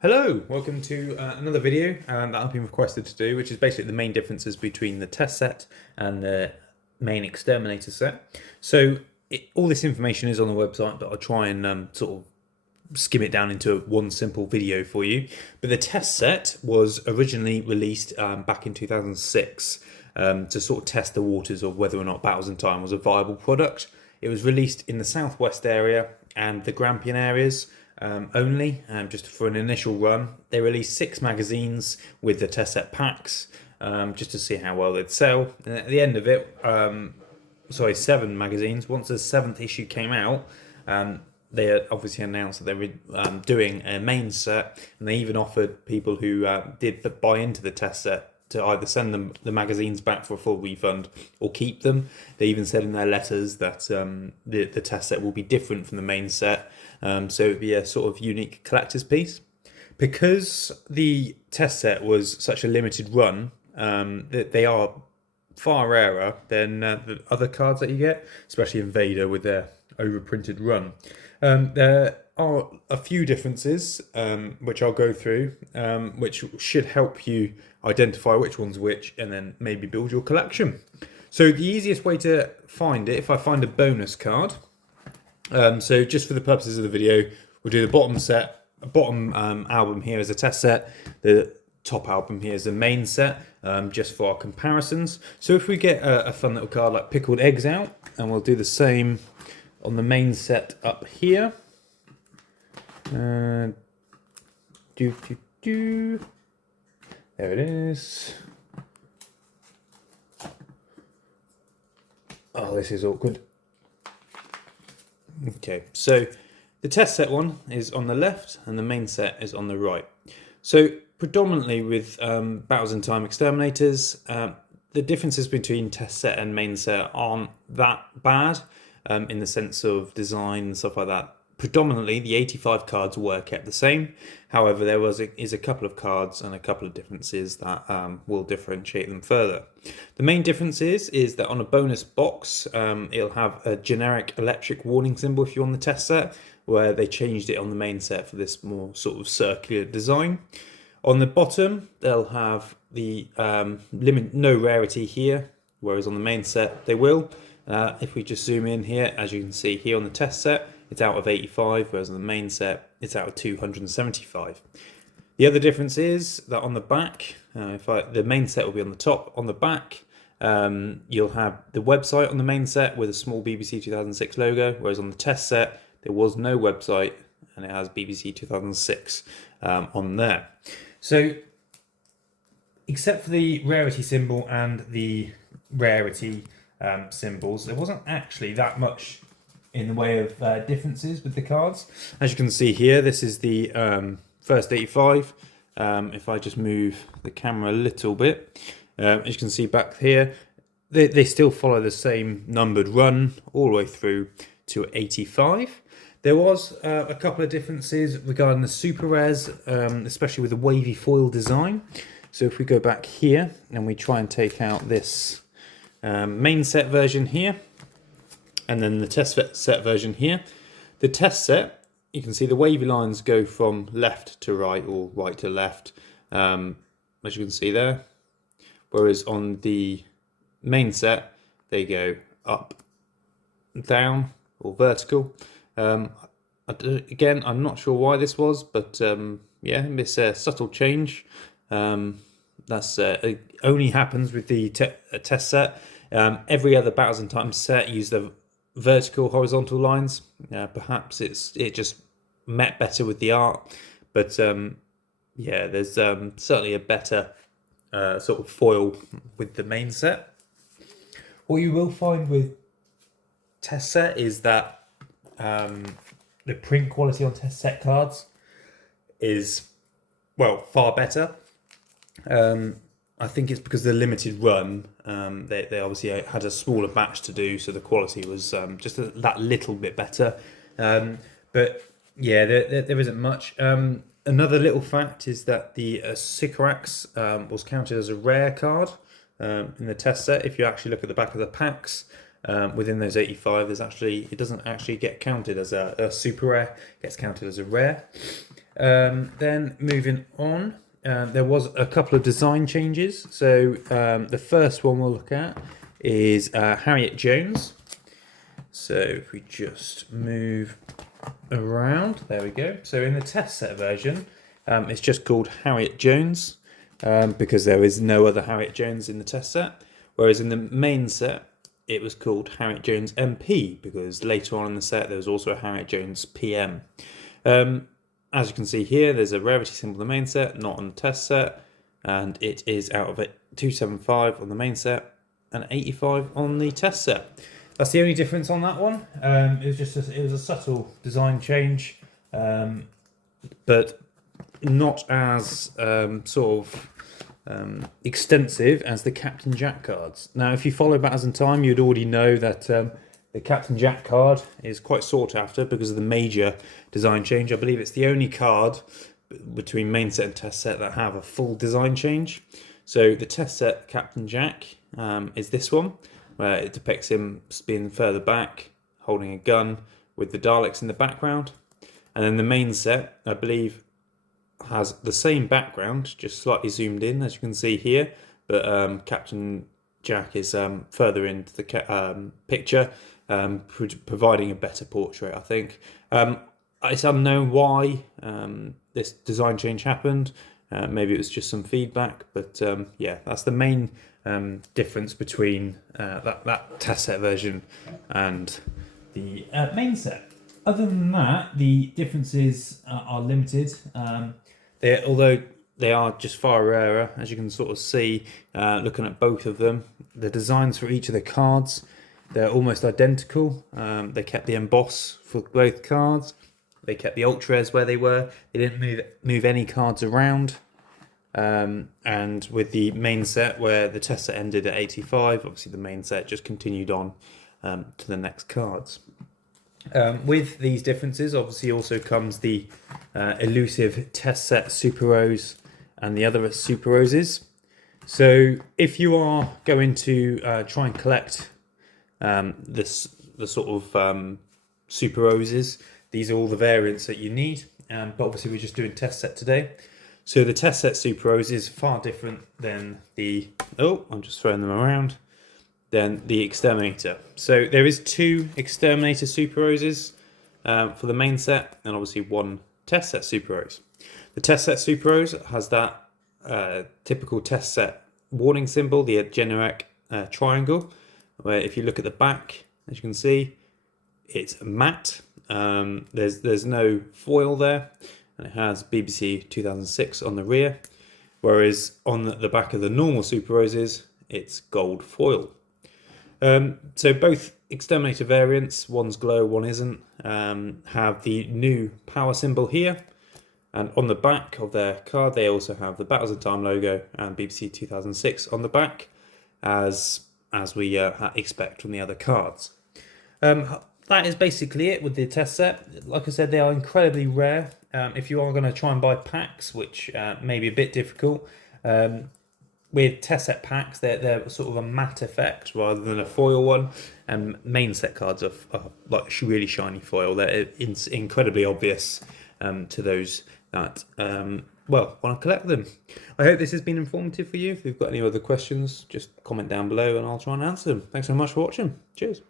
Hello, welcome to another video that I've been requested to do, which is basically the main differences between the test set and the main exterminator set. So all this information is on the website, but I'll try and sort of skim it down into one simple video for you. But the test set was originally released back in 2006 to sort of test the waters of whether or not Battles in Time was a viable product. It was released in the southwest area and the Grampian areas only, just for an initial run. They released 6 magazines with the test set packs, just to see how well they'd sell. And at the end of it, 7 magazines. Once the 7th issue came out, they obviously announced that they were doing a main set, and they even offered people who did buy into the test set to either send them the magazines back for a full refund or keep them. They even said in their letters that the test set will be different from the main set, so it would be a sort of unique collector's piece. Because the test set was such a limited run, that they are far rarer than the other cards that you get, especially Invader with their overprinted run. There are a few differences which I'll go through, which should help you identify which one's which and then maybe build your collection. So the easiest way to find it, if I find a bonus card, so just for the purposes of the video, we'll do the bottom album here as a test set, the top album here is a main set, just for our comparisons. So if we get a fun little card like Pickled Eggs out, and we'll do the same on the main set up here. There it is. Oh, this is awkward. Okay, so the test set one is on the left and the main set is on the right. So predominantly with Battles in Time Exterminators, the differences between test set and main set aren't that bad in the sense of design and stuff like that. Predominantly, the 85 cards were kept the same. However, there is a couple of cards and a couple of differences that will differentiate them further. The main difference is that on a bonus box, it'll have a generic electric warning symbol if you're on the test set, where they changed it on the main set for this more sort of circular design. On the bottom, they'll have the limit no rarity here, whereas on the main set they will. If we just zoom in here, as you can see here on the test set, it's out of 85, whereas on the main set, it's out of 275. The other difference is that on the back, the main set will be on the top. On the back, you'll have the website on the main set with a small BBC 2006 logo, whereas on the test set, there was no website, and it has BBC 2006 on there. So, except for the rarity symbol and the rarity symbols, there wasn't actually that much in the way of differences with the cards. As you can see here, this is the first 85. If I just move the camera a little bit, as you can see back here, they still follow the same numbered run all the way through to 85. There was a couple of differences regarding the super rares, especially with the wavy foil design. So if we go back here and we try and take out this main set version here, and then the test set version here. The test set, you can see the wavy lines go from left to right or right to left, as you can see there. Whereas on the main set, they go up, down, or vertical. Again, I'm not sure why this was, but yeah, it's a subtle change. That's it only happens with the test set. Every other Battles in Time set used the vertical horizontal lines. Perhaps it just met better with the art, but yeah, there's certainly a better sort of foil with the main set. What you will find with test set is that the print quality on test set cards is, well, far better. I think it's because the limited run, they obviously had a smaller batch to do, so the quality was just that little bit better. But yeah, there isn't much. Another little fact is that the Sycorax was counted as a rare card in the test set. If you actually look at the back of the packs, within those 85, it doesn't actually get counted as a super rare. It gets counted as a rare. Then moving on, there was a couple of design changes. So the first one we'll look at is Harriet Jones. So if we just move around, there we go. So in the test set version, it's just called Harriet Jones because there is no other Harriet Jones in the test set. Whereas in the main set, it was called Harriet Jones MP because later on in the set there was also a Harriet Jones PM. As you can see here, there's a rarity symbol in the main set, not on the test set, and it is out of it 275 on the main set and 85 on the test set. That's the only difference on that one. It was just it was a subtle design change, but not as extensive as the Captain Jack cards. Now, if you follow Battles in Time, you'd already know that the Captain Jack card is quite sought after because of the major design change. I believe it's the only card between main set and test set that have a full design change. So the test set Captain Jack is this one, where it depicts him being further back, holding a gun with the Daleks in the background. And then the main set, I believe, has the same background, just slightly zoomed in, as you can see here. But Captain Jack is further into the picture, providing a better portrait, I think. It's unknown why this design change happened. Maybe it was just some feedback, but yeah, that's the main difference between that test set version and the main set. Other than that, the differences are limited. Although they are just far rarer, as you can sort of see looking at both of them. The designs for each of the cards, they're almost identical. They kept the emboss for both cards. They kept the ultra-rares where they were. They didn't move any cards around. And with the main set, where the test set ended at 85, obviously the main set just continued on to the next cards. With these differences, obviously also comes the elusive test set Super Rose and the other Super Roses. So if you are going to try and collect the sort of Super Roses, these are all the variants that you need. But obviously we're just doing test set today. So the test set Super Rose is far different than the... Oh, I'm just throwing them around. Than the Exterminator. So there is 2 Exterminator Super Roses for the main set, and obviously 1 test set Super Rose. The test set Super Rose has that typical test set warning symbol, the generic triangle, where if you look at the back, as you can see, it's matte. There's no foil there, and it has BBC 2006 on the rear, whereas on the back of the normal Super Roses, it's gold foil. So both Exterminator variants, one's glow, one isn't, have the new power symbol here, and on the back of their card they also have the Battles of Time logo and BBC 2006 on the back, as we expect from the other cards. That is basically it with the test set. Like I said, they are incredibly rare. If you are going to try and buy packs, which may be a bit difficult, with test set packs, they're sort of a matte effect rather than a foil one, and main set cards are like really shiny foil. They're incredibly obvious to those that want to collect them. I hope this has been informative for you. If you've got any other questions, just comment down below and I'll try and answer them. Thanks so much for watching. Cheers.